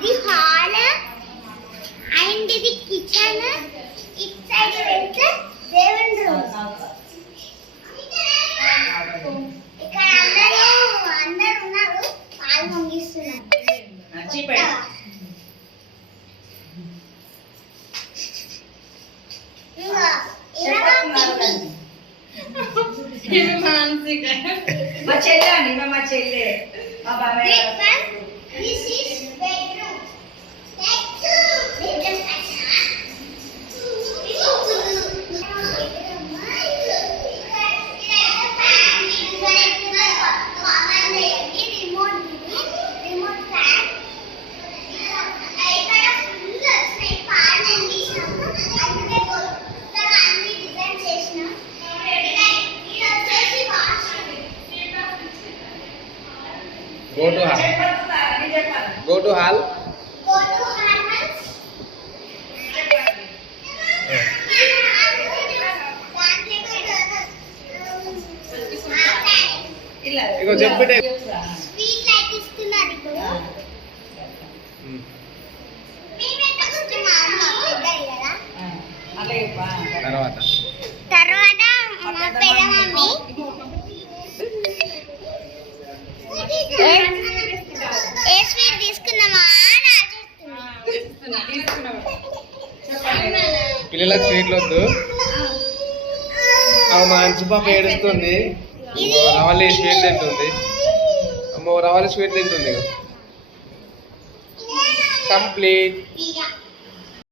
the hall and the kitchen. Inside is the living room. మా చెల్లె అండి మా చెల్లె మా బాబాయ్ go to hall? Go to hall ఇగో చెప్పుటే. స్వీట్ లైట్ ఇస్తున్నారు ఇప్పుడు తర్వాత తర్వాత మా పెద్ద మమ్మీ ఏ స్వీట్ తీసుకుందామా. పిల్లలకు స్వీట్లు వద్దు. అమ్మ మా అంచు పాప ఏడుస్తుంది. రవలి స్వీట్ తింటుంది. అమ్మో రవలి స్వీట్ తింటుంది. కంప్లీట్.